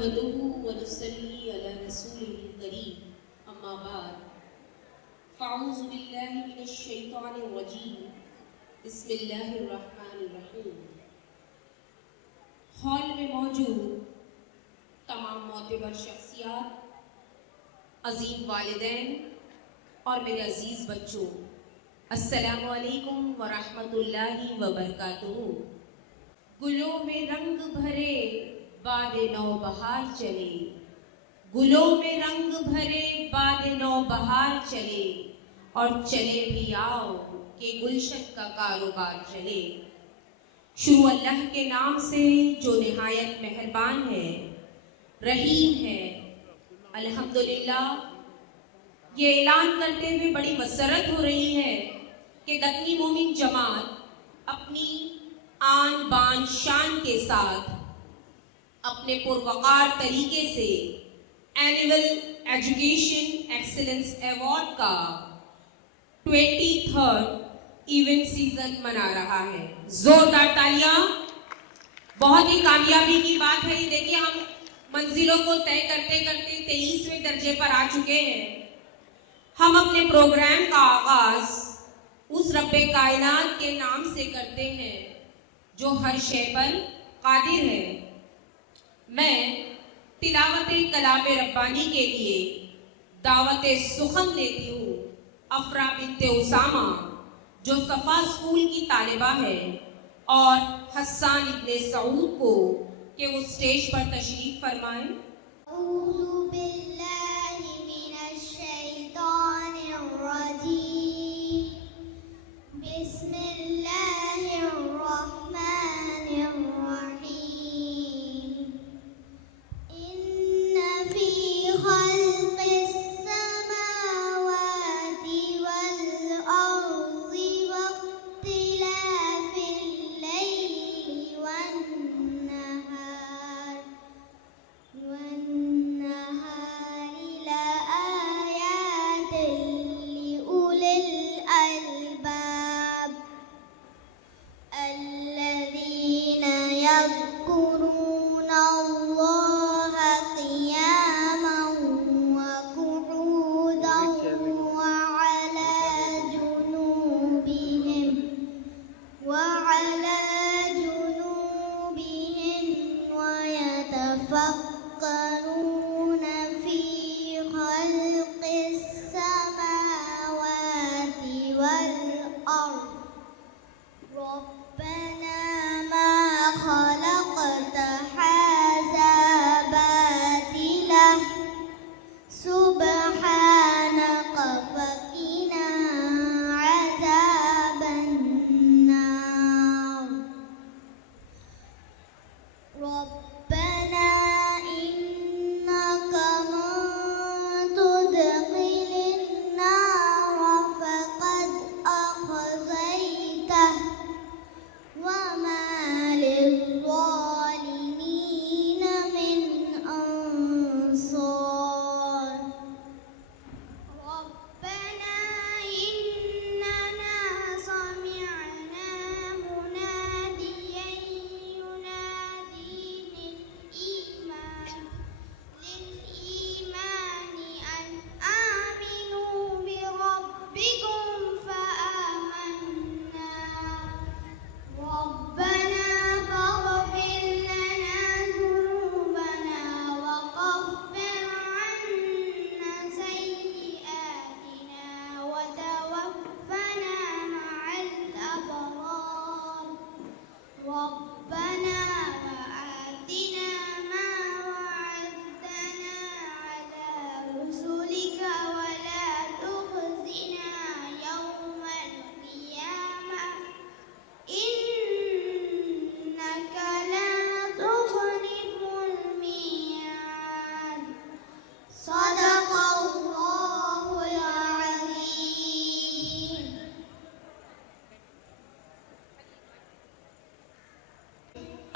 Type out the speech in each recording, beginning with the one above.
नहमदुहु व नुसल्ली अला रसूलिल करीम अम्मा बाद फ़अऊज़ु बिल्लाहि मिनश शैतानिर रजीम बिस्मिल्लाहिर रहमानिर रहीम। हॉल में मौजूद तमाम मोतबर शख्सियात, अज़ीम वालिदैन और मेरे अज़ीज़ बच्चों, अस्सलामु अलैकुम व रहमतुल्लाहि व बरकातुहू। गुलों में रंग भरे बादे नौ बहार चले, गुलों में रंग भरे बादे नौ बहार चले, और चले भी आओ कि गुलशन का कारोबार चले। शुरू अल्लाह के नाम से जो निहायत मेहरबान है, रहीम है। अल्हम्दुलिल्लाह, ये ऐलान करते हुए बड़ी मसरत हो रही है कि दक्नी मोमिन जमात अपनी आन बान शान के साथ अपने पुरवकार तरीके से एनुअल एजुकेशन एक्सीलेंस अवार्ड का 23rd इवेंट सीजन मना रहा है। जोरदार तालियां। बहुत ही कामयाबी की बात है। देखिए, हम मंजिलों को तय करते करते 23वें दर्जे पर आ चुके हैं। हम अपने प्रोग्राम का आगाज उस रब्बे कायनात के नाम से करते हैं जो हर शय पर कादिर है। मैं तिलावत कलाम रब्बानी के लिए दावत सुखन देती हूँ अफरा बिन्ते उसामा, जो सफ़ा स्कूल की तालिबा है, और हस्सान इब्ने सऊद को कि वो स्टेज पर तशरीफ फरमाएं।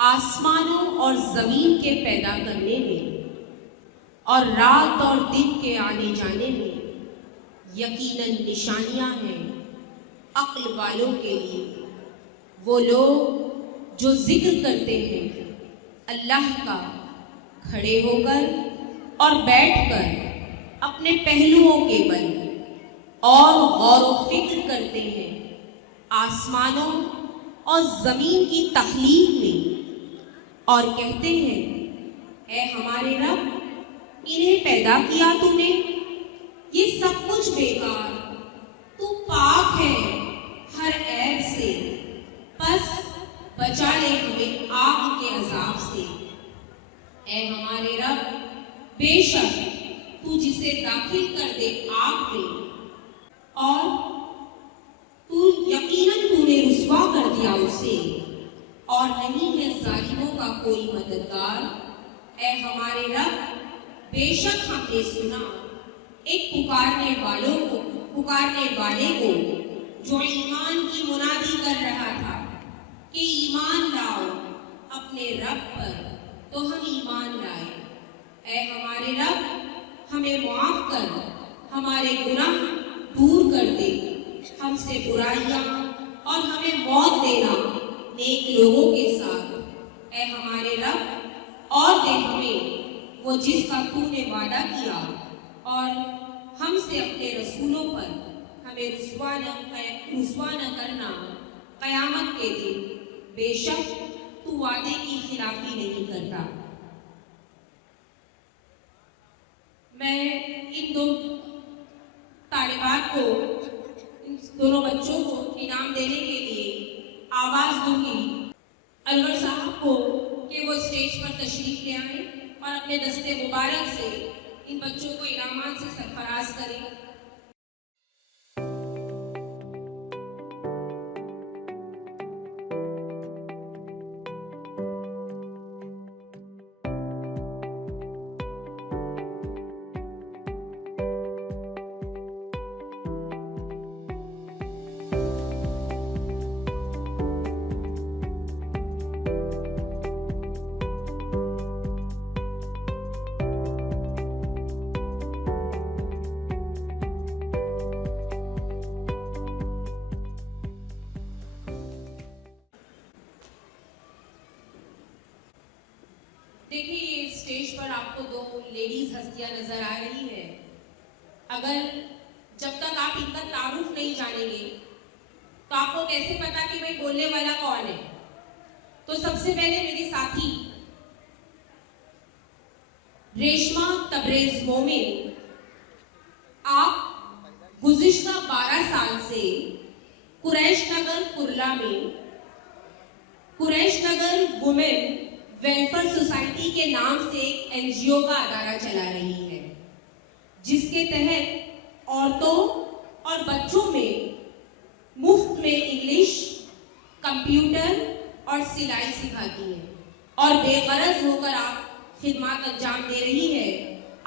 आसमानों और ज़मीन के पैदा करने में और रात और दिन के आने जाने में यकीनन निशानियां हैं अक्ल वालों के लिए। वो लोग जो जिक्र करते हैं अल्लाह का, खड़े होकर और बैठकर अपने पहलुओं के बल और गौर व फिक्र करते हैं आसमानों और ज़मीन की तख्लीक में और कहते हैं, ऐ हमारे रब, इन्हें पैदा किया तूने, ये सब कुछ बेकार, तू पाक है हर ऐब से, बस बचा ले हमें आग के अजाब से। ऐ हमारे रब, बेशक तू जिसे दाखिल कर दे आग में और तू यकीनन तूने रुस्वा कर दिया उसे और नहीं है जालिमों का कोई मददगार। ऐ हमारे रब, बेशक हमने सुना एक पुकारने वाले को जो ईमान की मुनादी कर रहा था कि ईमान लाओ अपने रब पर, तो हम ईमान लाए। ऐ हमारे रब, हमें माफ कर, हमारे गुनाह दूर कर दे, हमसे बुराइयां और हमें मौत देना नेक लोगों के साथ। ऐ हमारे रब, और दे हमें वो जिसका तूने वादा किया और हमसे अपने रसूलों पर हमें रुस्वा न करना क़यामत के दिन, बेशक तू वादे की खिलाफी नहीं करता। मैं इन दो तालिबात को, इन दोनों बच्चों को इनाम देने के लिए आवाज़ दूंगी अनवर साहब को कि वो स्टेज पर तशरीफ ले आएं और अपने दस्ते मुबारक से इन बच्चों को इनामात से सरफराज करें। देखिए, ये स्टेज पर आपको दो लेडीज हस्तियां नजर आ रही है। अगर जब तक आप इनका तारुफ नहीं जानेंगे तो आपको कैसे पता कि भाई बोलने वाला कौन है। तो सबसे पहले मेरी साथी रेशमा तबरेज मोमिन, आप गुज़िश्ता 12 साल से कुरैश नगर कुर्ला में कुरैश नगर वुमेन वेलफेयर सोसाइटी के नाम से एक एनजीओ का अदारा चला रही है, जिसके तहत औरतों और बच्चों में मुफ्त में इंग्लिश, कंप्यूटर और सिलाई सिखाती है और बेगरज होकर आप खिदमत अंजाम दे रही है।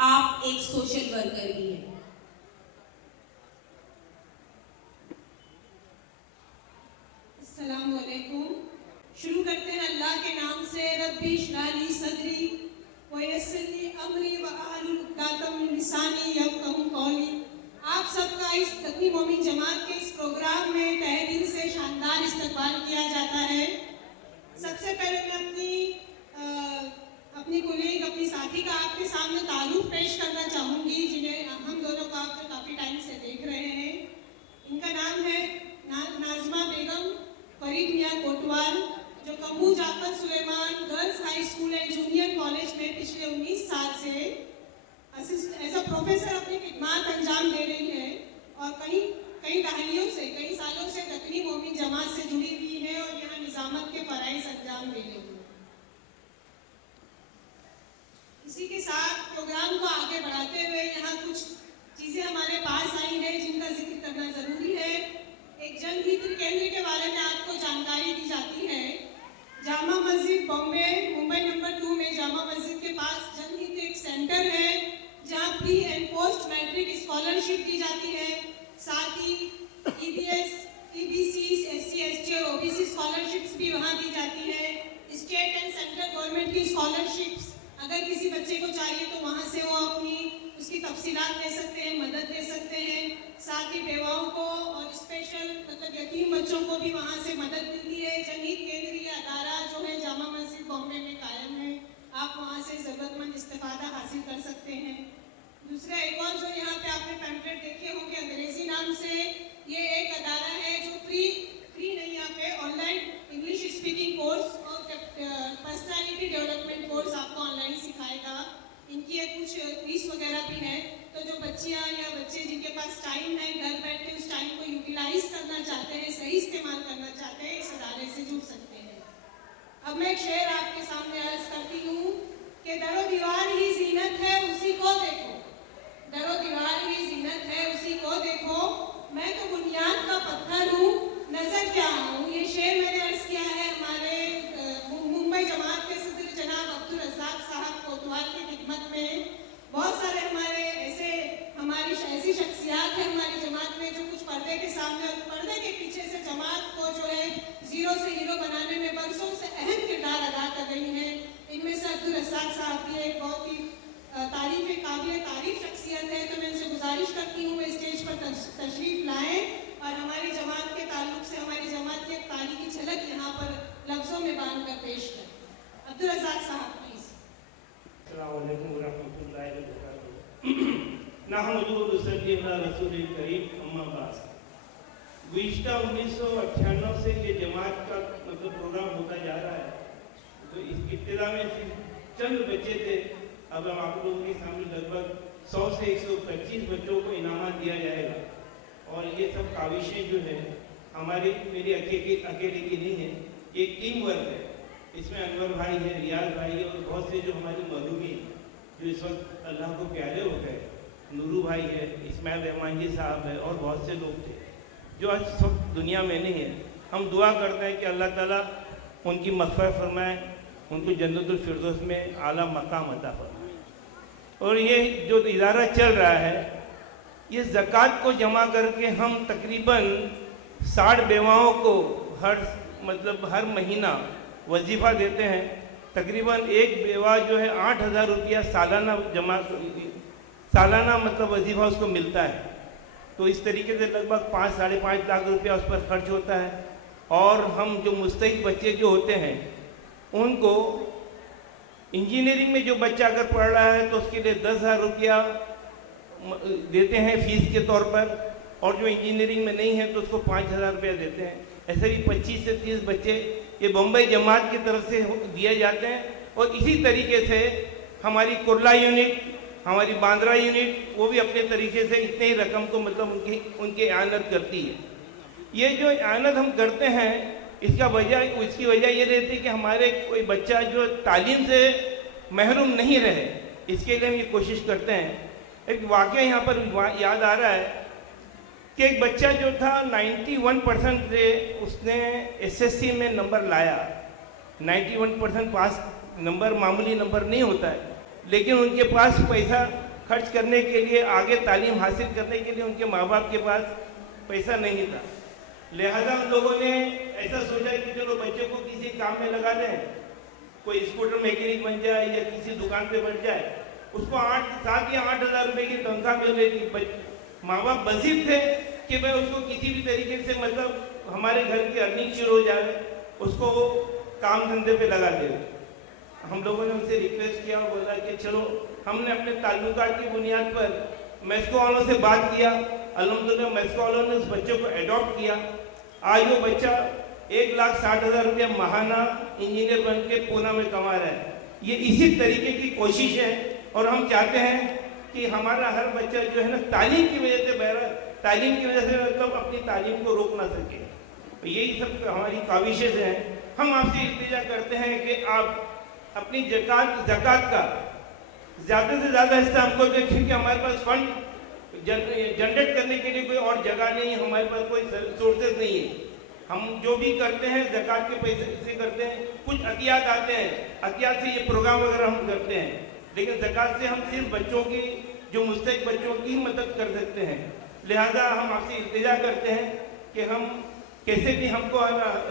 आप एक सोशल वर्कर भी हैं। अस्सलाम वालेकुम। शुरू करते हैं अल्लाह के नाम से। रब्बी इश्रह ली सदरी व यस्सिर ली अमरी व अहलुल उक़दतम मिन लिसानी यफ़क़हू क़ौली। आप सबका इस तकनी मोमिन जमात के इस प्रोग्राम में तहे दिल से शानदार इस्तकबाल किया जाता है। सबसे पहले मैं अपनी कुलीग, अपनी साथी का आपके सामने तारुफ पेश करना चाहूँगी, जिन्हें हम दोनों का आप जो काफ़ी टाइम से देख रहे हैं। इनका नाम है नाज़मा बेगम फरीद मियाँ कोटवाल, जो Kambu Jafar Suleman girls high school and junior college में पिछले 19 साल से एज अ प्रोफेसर अपनी खिदमत अंजाम दे रही है और कई दहाइयों से, कई सालों से तकनी मोमिन जमात से जुड़ी हुई है और यहाँ निज़ामत के फ़राइज़ अंजाम दे रही है। इसी के साथ प्रोग्राम को आगे बढ़ाते हुए यहाँ कुछ चीज़ें हमारे पास आई हैं जिनका जिक्र करना ज़रूरी है। एक जनहित केंद्र के बारे में आपको जानकारी दी जाती है। जामा मस्जिद बॉम्बे मुंबई नंबर 2 में जामा मस्जिद के पास जनहित एक सेंटर है जहाँ pre and post matric scholarship दी जाती है। साथ ही EBS, EBC, SC, ST और OBC स्कॉलरशिप्स भी वहाँ दी जाती है। स्टेट एंड सेंट्रल गवर्नमेंट की स्कॉलरशिप्स अगर किसी बच्चे को चाहिए तो वहाँ से वो उसकी तफसीलात दे सकते हैं, मदद दे सकते हैं। साथ ही बेवाओं को और स्पेशल मतलब यतीम बच्चों को भी वहाँ से मदद मिलती है। जनहित केंद्रीय अदारा जो है जामा मस्जिद बॉम्बे में कायम है। आप वहाँ से ज़रूरतमंद इस्तेफादा हासिल कर सकते हैं। दूसरा एक और जो यहाँ पे आपने पैम्फलेट देखे होंगे अंग्रेजी नाम से, ये एक अदारा है जो फ्री नहीं, यहाँ पे ऑनलाइन इंग्लिश स्पीकिंग कोर्स और पर्सनालिटी डेवलपमेंट कोर्स आपको ऑनलाइन सिखाएगा। इनकी एक कुछ फीस वगैरह भी है, तो जो बच्चियाँ या बच्चे जिनके पास टाइम है, घर बैठ के उस टाइम को यूटिलाइज करना चाहते हैं, सही इस्तेमाल करना चाहते हैं, इस अदारे से जुड़ सकते हैं। अब मैं एक शेर आपके सामने अर्ज करती हूँ कि दरो दीवार ही जीनत है उसी को देखो, दरो दीवार ही जीनत है उसी को देखो, मैं तो बुनियाद का पत्थर हूँ नजर क्या हूँ। ये शेर मैंने अर्ज किया है हमारे मुंबई जमात के सदर जनाब अब्दुल रज़ाक साहब कोतवाल की खिदमत में। बहुत सारे हमारे ऐसी शख्सियात है हमारी जमात में जो कुछ पर्दे के सामने और पर्दे के पीछे से जमात को जो है जीरो से हीरो बनाने में बरसों से अहम किरदार अदा कर रही हैं। इनमें से अब्दुल रज़ाक साहब भी एक बहुत ही तारीफ शख्सियत है, तो मैं उनसे गुजारिश करती हूँ मैं स्टेज पर तशरीफ लाएं और हमारी जमात के ताल्लुक से हमारी जमात की एक तारीखी झलक यहाँ पर लफ्ज़ों में बांध कर पेश करें। अब्दुल रज़ाक साहब प्लीज़। अस्सलामु अलैकुम व रहमतुल्लाहि व बरकातुहू। नहमदुहु व नसल्ली अला रसूलिल करीम, अम्मा बाद। गुज़िश्ता 1998 से ये जमात का प्रोग्राम होता जा रहा है। तो इस इब्तिदा में सिर्फ चंद बच्चे थे, अब हम आप लोगों के सामने लगभग 100 से 125 बच्चों को इनामत दिया जाएगा। और ये सब काविशें जो है मेरी अकेले की नहीं है, एक टीम वर्क है। इसमें अनवर भाई है, रियाज भाई है और बहुत से जो हमारी मधुमी जो इस वक्त अल्लाह को प्यारे हो गए, नूरू भाई है, इस्माइल रहमान जी साहब है और बहुत से लोग थे जो आज सब दुनिया में नहीं है। हम दुआ करते हैं कि अल्लाह ताला उनकी मग़फ़िरत फरमाए, उनको जन्नतुल फिरदौस में आला मकाम अता फरमाए। और ये जो इदारा चल रहा है, ये ज़कात को जमा करके हम तकरीबन 60 बेवाओं को हर महीना वजीफ़ा देते हैं। तकरीबन एक बेवा जो है 8,000 रुपया सालाना वजीफ़ा उसको मिलता है। तो इस तरीके से लगभग 5-5.5 लाख रुपया उस पर खर्च होता है। और हम जो मुस्तहिक बच्चे जो होते हैं उनको इंजीनियरिंग में जो बच्चा अगर पढ़ रहा है तो उसके लिए 10,000 रुपया देते हैं फ़ीस के तौर पर, और जो इंजीनियरिंग में नहीं है तो उसको 5,000 रुपया देते हैं। ऐसे भी 25 से 30 बच्चे ये बम्बई जमात की तरफ से दिए जाते हैं। और इसी तरीके से हमारी कुर्ला यूनिट, हमारी बांद्रा यूनिट, वो भी अपने तरीके से इतने ही रकम को उनकी इआनत करती है। ये जो इआनत हम करते हैं इसकी वजह ये रहती है कि हमारे कोई बच्चा जो तालीम से महरूम नहीं रहे, इसके लिए हम ये कोशिश करते हैं। एक वाक़या यहाँ पर याद आ रहा है कि एक बच्चा जो था 91% से उसने एसएससी में नंबर लाया। 91% पास नंबर मामूली नंबर नहीं होता है, लेकिन उनके पास पैसा खर्च करने के लिए, आगे तालीम हासिल करने के लिए उनके माँ बाप के पास पैसा नहीं था। लिहाजा उन लोगों ने ऐसा सोचा कि चलो बच्चे को किसी काम में लगा दें, कोई स्कूटर मैकेनिक बन जाए या किसी दुकान पे बन जाए। उसको 7 या 8,000 रुपये की तनख्वाह मिल रही थी। माँ बाप बसीर थे कि भाई उसको किसी भी तरीके से हमारे घर की अर्निंग शुरू हो जाए, उसको वो काम धंधे पे लगा दे। हम लोगों ने उनसे रिक्वेस्ट किया और बोला कि चलो, हमने अपने ताल्लुकात की बुनियाद पर मेस्को वालों से बात किया। अल्हम्दुलिल्लाह मेस्को वालों ने उस बच्चे को एडॉप्ट किया। आज वो बच्चा 1,60,000 रुपया माहाना इंजीनियर बन के पूना में कमा रहा है। ये इसी तरीके की कोशिश है और हम चाहते हैं कि हमारा हर बच्चा जो है ना तालीम की वजह से अपनी तालीम को रोक ना सके। तो यही सब हमारी काविशें हैं। हम आपसे इल्तिजा करते हैं कि आप अपनी ज़कात का ज़्यादा से ज़्यादा हिस्सा हमको देखें कि हमारे पास फंड जनरेट करने के लिए कोई और जगह नहीं है, हमारे पास कोई सोर्सेज नहीं है। हम जो भी करते हैं ज़कात के पैसे से करते हैं। कुछ अतियात आते हैं, अतियात से ये प्रोग्राम वगैरह हम करते हैं, लेकिन ज़कात से हम सिर्फ बच्चों की, जो मुस्तहिक बच्चों की ही मदद कर सकते हैं। लिहाजा हम आपसे इल्तिजा करते हैं कि हम कैसे भी हमको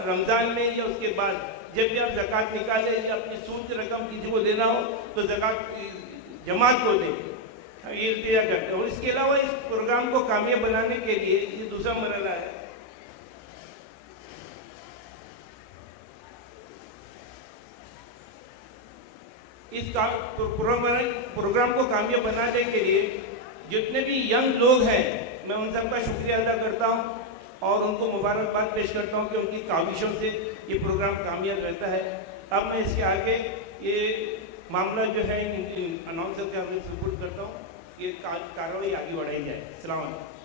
रमज़ान में या उसके बाद जब भी आप ज़कात निकालें या अपनी सूद रकम किसी को देना हो तो ज़कात जमात को दें, ये इल्तिजा करते हैं। और इसके अलावा इस प्रोग्राम को कामयाब बनाने के लिए ये दूसरा मरहला है। इस प्रोग्राम को कामयाब बनाने के लिए जितने भी यंग लोग हैं, मैं उन सबका शुक्रिया अदा करता हूँ और उनको मुबारकबाद पेश करता हूँ कि उनकी काविशों से ये प्रोग्राम कामयाब रहता है। अब मैं इसके आगे ये मामला जो है अनाउंसर के आगे सपोर्ट करता हूँ, ये कार्रवाई आगे बढ़ाई जाए। अस्सलाम वालेकुम।